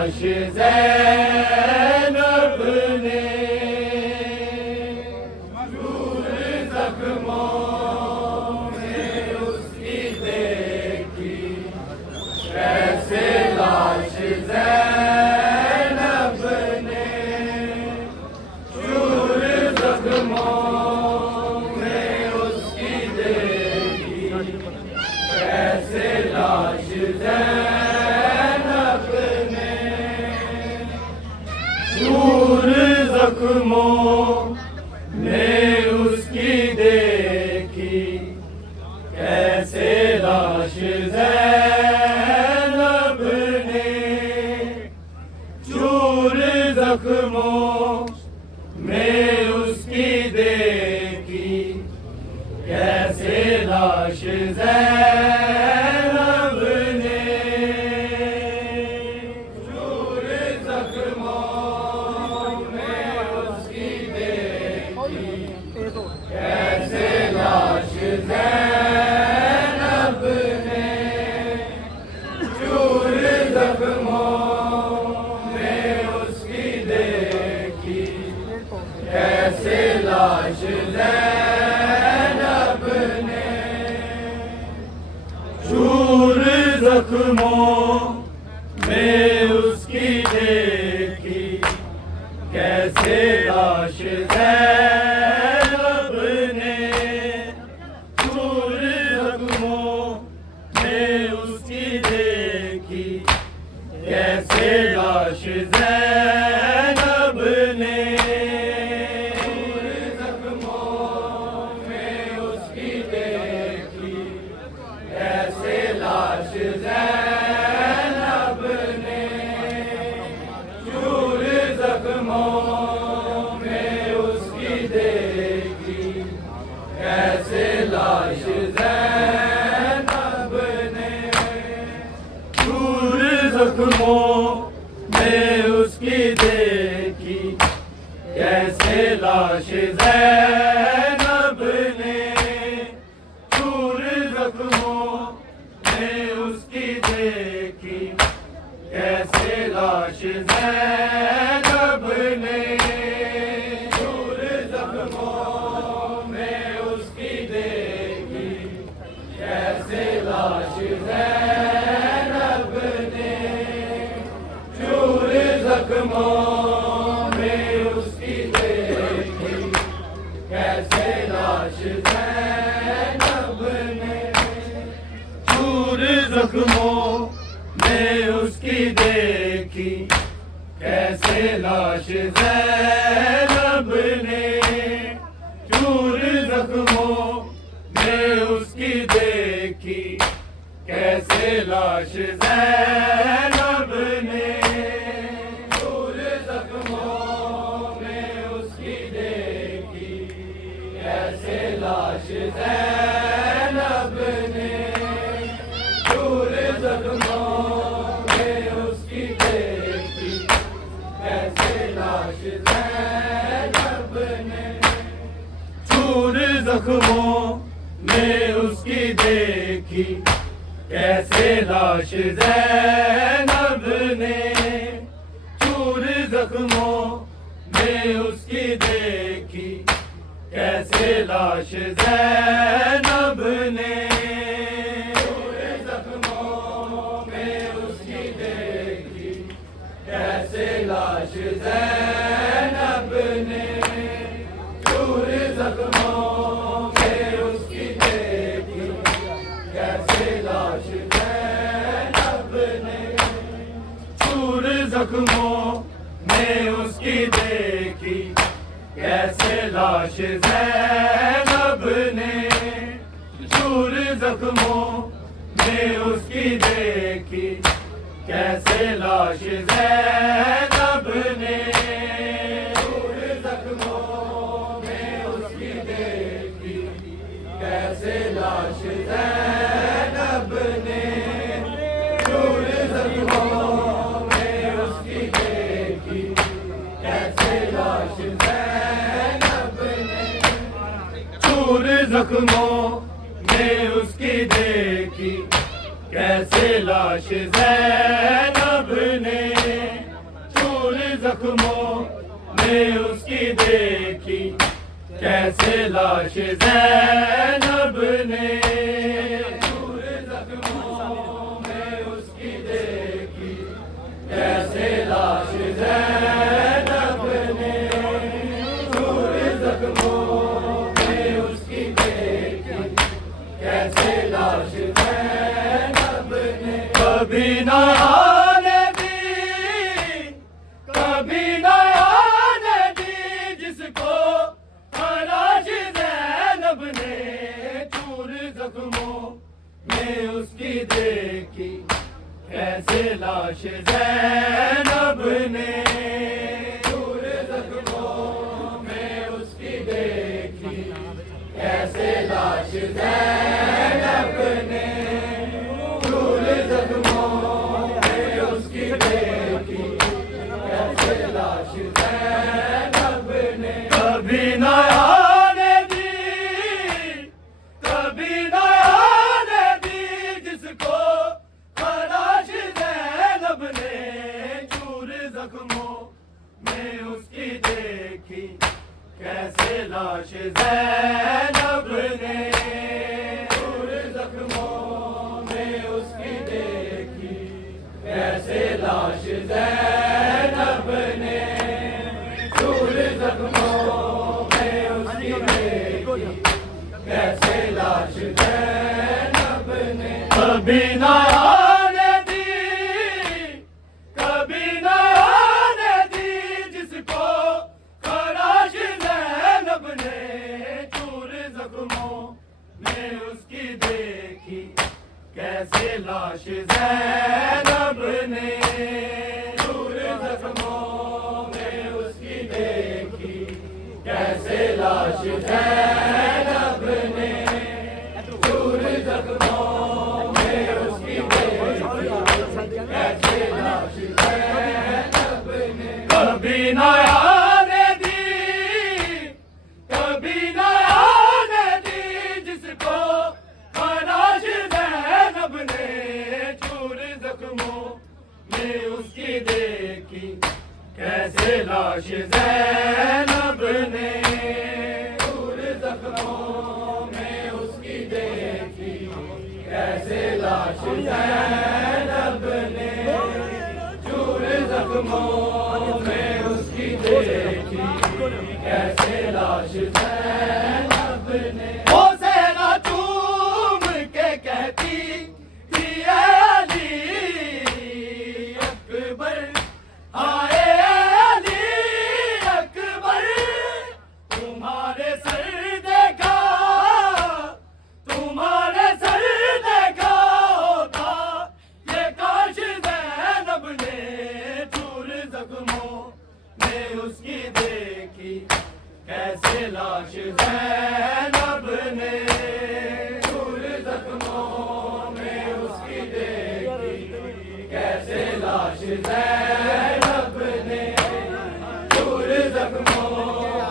लाश ज़ैनब ने चूर ज़ख्मों में उसकी देखी, कैसे लाश ज़ैनब ने चूर ज़ख्मों में उसकी देखी, कैसे लाश ज़ैनब ने चूर ज़ख्मों में उसकी देखी, कैसे लाश ज़ैनब ने चूर ज़ख्मों में उसकी देखी, कैसे लाश ज़ैनब ने चूर ज़ख्मों में उसकी देखी, कैसे लाश ज़ैनब ने चूर ज़ख्मों में उसकी देखी, कैसे लाश ज़ैनब ने चूर ज़ख्मों में उसकी देखी, कैसे लाश ज़ैनब ने चूर ज़ख्मों में उसकी देखी, कैसे लाश ज़ैनब ने चूर ज़ख्मों में उसकी देखी, कैसे लाश ज़ैनब ने चूर ज़ख्मों में उसकी देखी, कैसे लाश ज़ैनब ने चूर ज़ख्मों में उसकी देखी, कैसे लाश ज़ैनब ने चूर ज़ख्मों में उसकी देखी, कैसे लाश ज़ैनब ने चूर ज़ख्मों में उसकी देखी, कैसे लाश ज़ैनब ने चूर ज़ख्मों में उसकी देखी, कैसे लाश ज़ैनब ने चूर ज़ख्मों में उसकी देखी, कैसे लाश ज़ैनब ने चूर ज़ख्मों में उसकी देखी, कैसे लाश ज़ैनब ने चूर ज़ख्मों में उसकी देखी, कैसे लाश ज़ैनब ने चूर ज़ख्मों में उसकी देखी, कैसे लाश ज़ैनब ने चूर ज़ख्मों में उसकी देखी, कैसे लाश ज़ैनब ने चूर ज़ख्मों में उसकी देखी, कैसे लाश ज़ैनब ने चूर ज़ख्मों में उसकी देखी, कैसे लाश ज़ैनब ने चूर ज़ख्मों में उसकी देखी, कैसे लाश ज़ैनब ने चूर ज़ख्मों में उसकी देखी, कैसे लाश ज़ैनब ने चूर ज़ख्मों में उसकी देखी, कैसे लाश ज़ैनब ने चूर ज़ख्मों में उसकी देखी, कैसे लाश ज़ैनब ने चूर ज़ख्मों में उसकी देखी, कैसे लाश ज़ैनब ने चूर ज़ख्मों में उसकी देखी, कैसे लाश ज़ैनब ने जख्मों में उसकी देखी कैसे लाश ज़ैनब ने, चूर जख्मों में उसकी देखी कैसे लाश ज़ैनब ने, चूर जख्मों में उसकी देखी कैसे लाश ज़ैनब ने। कभी न आने दी, कभी न आने दी जिसको खराज ज़ैनब ने, चूर जख्मों में उसकी देखी कैसे लाश ज़ैनब ने, चूर जख्मों में उसकी देखी कैसे लाश ज़ैनब ने, चूर जख्मों में उसकी देखी कैसे लाश ज़ैनब ने। कभी न आने दी, कभी न आने दी जिसको खराश ज़ैनब ने, चूर जख्मों में उसकी देखी कैसे लाश ज़ैनब ने, चूर जख्मों में उसकी देखी कैसे लाश ज़ैनब ने, चूर जख्मों में उसकी देखी कैसे लाश ज़ैनब ने। कभी न आने दी, कभी न आने दी जिसको खराश ज़ैनब ने, चूर जख्मों में उसकी देखी कैसे लाश ज़ैनब ने, चूर जख्मों में उसकी देखी कैसे लाश ज़ैनब ने, चूर जख्मों में उसकी देखी कैसे लाश ज़ैनब ने। कभी न आने दी, कभी न आने दी जिसको खराश ज़ैनब ने, चूर जख्मों में उसकी देखी कैसे लाश ज़ैनब ने, चूर जख्मों में उसकी देखी कैसे लाश ज़ैनब ने, चूर जख्मों में उसकी देखी कैसे लाश ज़ैनब ने। वो ज़ैनब चूम के कहती थी ऐ अली अकबर, आए अली अकबर, तुम्हारे सर देखा, तुम्हारे सर देखा होता ये काश ज़ैनब ने, चूर जख्मों में उसकी देखी कैसे लाश ज़ैनब ने, चूर जख्मों में उसकी देखी कैसे लाश ज़ैनब ने, चूर जख्मों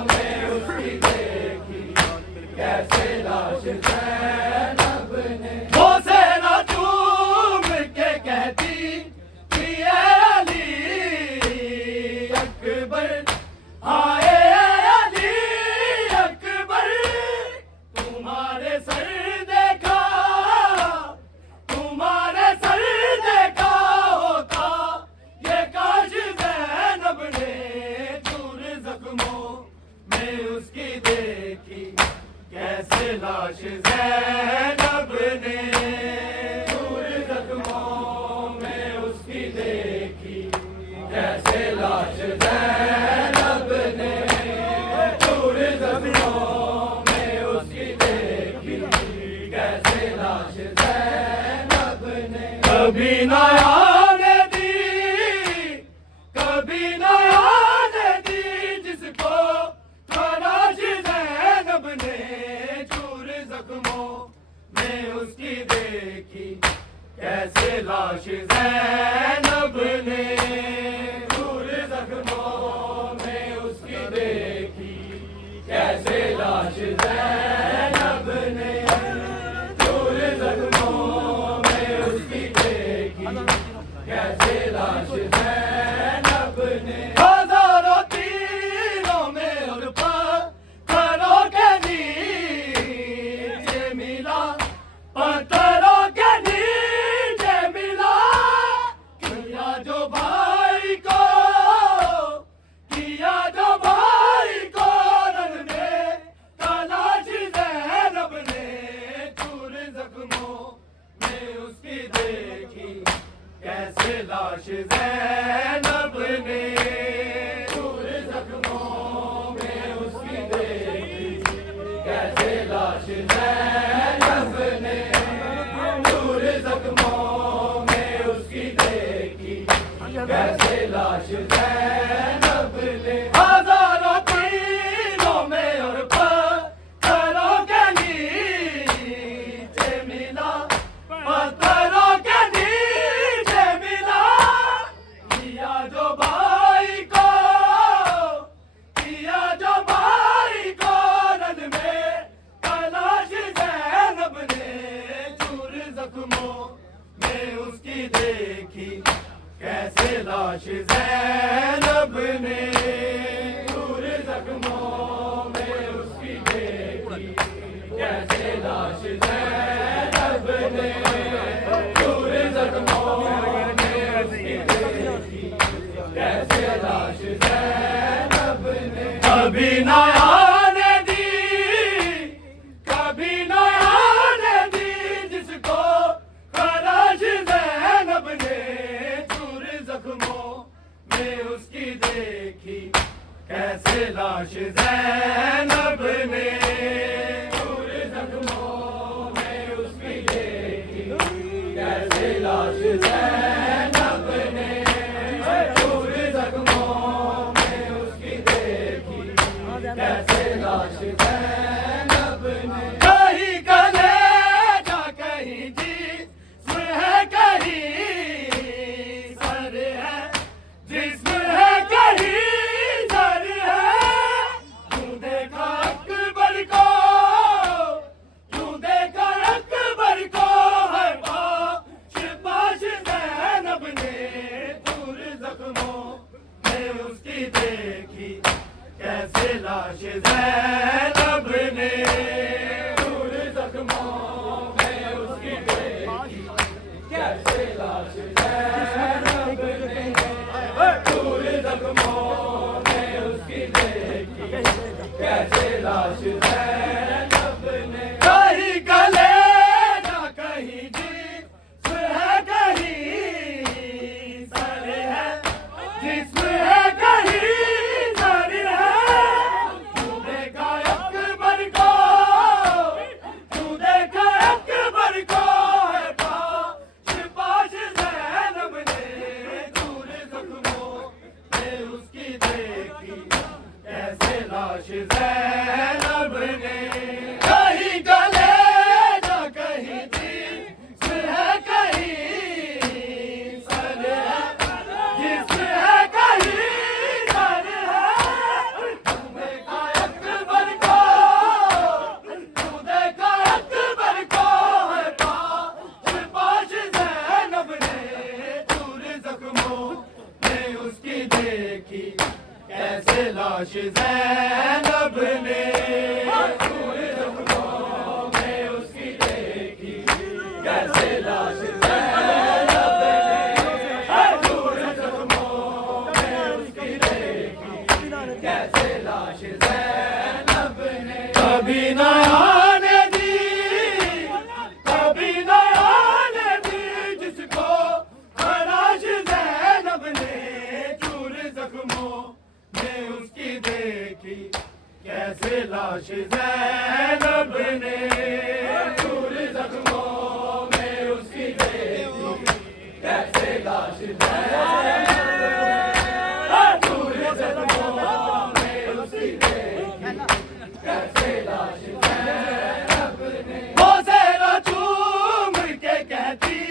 में उसकी देखी कैसे लाश ज़ैनब ने। वो ज़ैनब चूम के कहती थी ऐ अली अकबर, आए अली अकबर, तुम्हारे सर देखा, तुम्हारे सर देखा होता ये काश ज़ैनब ने, चूर जख्मों में उसकी देखी कैसे लाश ज़ैनब ने, चूर जख्मों में उसकी देखी कैसे लाश ज़ैनब ने, चूर जख्मों में उसकी देखी कैसे लाश ज़ैनब ने। कभी न आने दी, कभी न आने दी जिसको खराश ज़ैनब ने, चूर जख्मों में उसकी देखी कैसे लाश ज़ैनब ने, चूर जख्मों में उसकी देखी कैसे लाश ज़ैनब ने, चूर जख्मों में उसकी देखी कैसे लाश ज़ैनब ने। जो भाई को, किया जो भाई को रन में तलाश ज़ैनब ने, चूर जख्मों में उसकी देखी कैसे लाश ज़ैनब ने, चूर जख्मों में उसकी देखी कैसे लाश ज़ैनब ने, चूर जख्मों में उसकी देखी कैसे लाश ज़ैनब ने। हज़ारों तीरों में और पत्थरों के नीचे मिला, पत्थरों के नीचे मिला, किया जो भाई को, किया जो भाई को रन में तलाश ज़ैनब ने, चूर जख्मों में उसकी देखी कैसे लाश ज़ैनब ने, चूर जख्मों में उसकी देखी कैसे लाश ज़ैनब ने, चूर जख्मों में उसकी देखी कैसे लाश ज़ैनब ने। कभी न आने दी, कभी न आने दी जिसको खराज ज़ैनब ने, चूर जख्मों में उसकी देखी कैसे लाश ज़ैनब ने, चूर जख्मों में उसकी देखी कैसे लाश ज़ैनब ने, चूर जख्मों में उसकी देखी कैसे लाश ज़ैनब ने। कहीं कलेजा कहीं जिस्म है, कहीं सर है, जिस्म है कहीं सर है, यूं देखा अकबर को, यूं देखा अकबर को है पाश पाश ज़ैनब ने, चूर जख्मों में उसकी देखी कैसे लाश ज़ैनब ने, चूर जख्मों में उसकी देखी कैसे लाश ज़ैनब ने, चूर जख्मों में उसकी देखी कैसे लाश ज़ैनब ने। कहीं कलेजा कहीं जिस्म है, कहीं सर है, जिस्म है कहीं सर है, तू देखा अकबर को, तू देखा अकबर को है पाश पाश ज़ैनब ने, चूर जख्मों में उसकी देखी कैसे लाश ज़ैनब ने। कहीं कलेजा कहीं जिस्म है, कहीं सर है, जिस्म है कहीं सर है, तू देखा अकबर को, तू देखा अकबर को है पाश पाश ज़ैनब ने, चूर जख्मों में उसकी देखी कैसे लाश ज़ैनब ने, चूर जख्मों में उसकी देखी कैसे लाश ज़ैनब ने, चूर जख्मों में उसकी देखी कैसे लाश ज़ैनब ने। कभी न आने दी, कभी न आने दी जिसको खराज ज़ैनब ने, चूर जख्मों में उसकी देखी कैसे लाश ज़ैनब ने, चूर जख्मों में उसकी देखी कैसे लाश ज़ैनब ने, चूर जख्मों में उसकी देखी कैसे लाश ज़ैनब ने। वो ज़रा चूम के कहती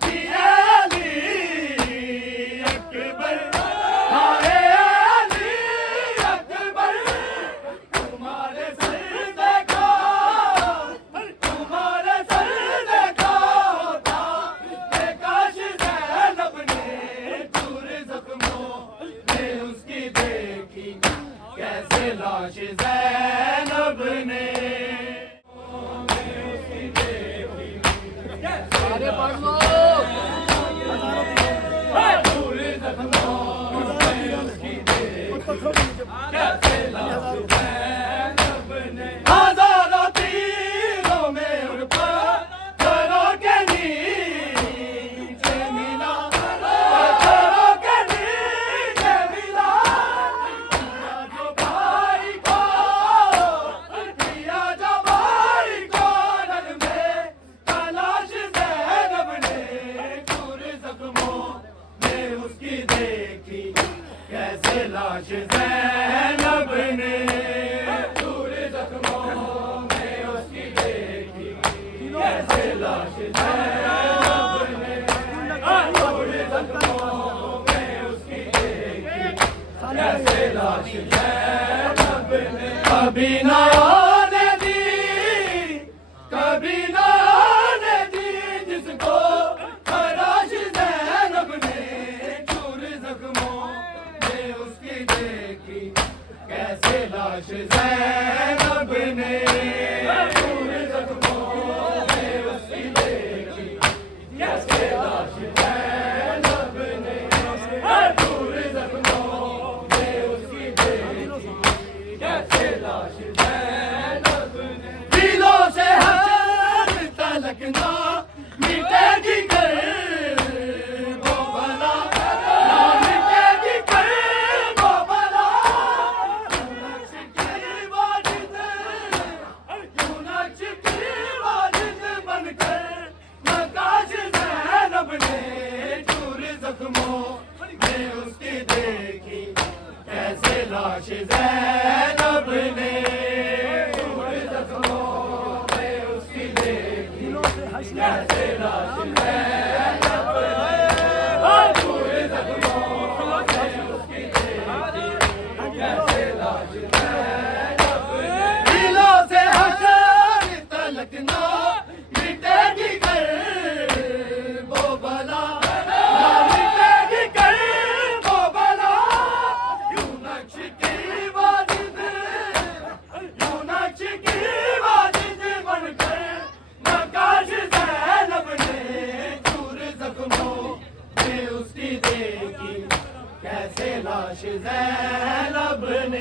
थी अली अकबर, हाय अली अकबर, तुम्हारे सर देखा, तुम्हारे सर देखा होता, ये काश ज़ैनब ने, चूर जख्मों में उसकी देखी कैसे लाश ज़ैनब ने। अरे पढ़ लो। कैसे लाश ज़ैनब ने दूर जख्मों में उसकी देखी, कैसे लाश ज़ैनब ने दूर जख्मों में उसकी देखी, कैसे लाश ज़ैनब ने कभी ना आने दी, कभी ना आने दी जिसको खराश ज़ैनब ने दूर जख्मों में उसकी देखी, कैसे लाश ज़ैनब ने दूर जख्मों में उसकी देखी, कैसे लाश ज़ैनब ने दूर जख्मों में उसकी देखी, कैसे लाश ज़ैनब ने दिलों से हर तलक ना मिटेगी कर वो भला, ना मिटेगी कर वो भला, यूं नक्श की वाजिद, यूं नक्श की वाजिद बनकर नक्काश ज़ैनब ने दूर जख्मों में उसकी देखी, कैसे लाश ज़ैनब ने दूर जख्मों में उसकी देखी, कैसे लाश ज़ैनब ने दूर जख्मों में उसकी देखी, कैसे लाश ज़ैनब ने दिलों से हशर तलक ना मिटेगी कर वो भला, ना मिटेगी कर वो भला, यूं नक्श की वाजिद, यूं नक्श की वाजिद बनकर नक्काश ज़ैनब ने दूर जख्मों में उसकी देखी, कैसे लाश ज़ैनब ने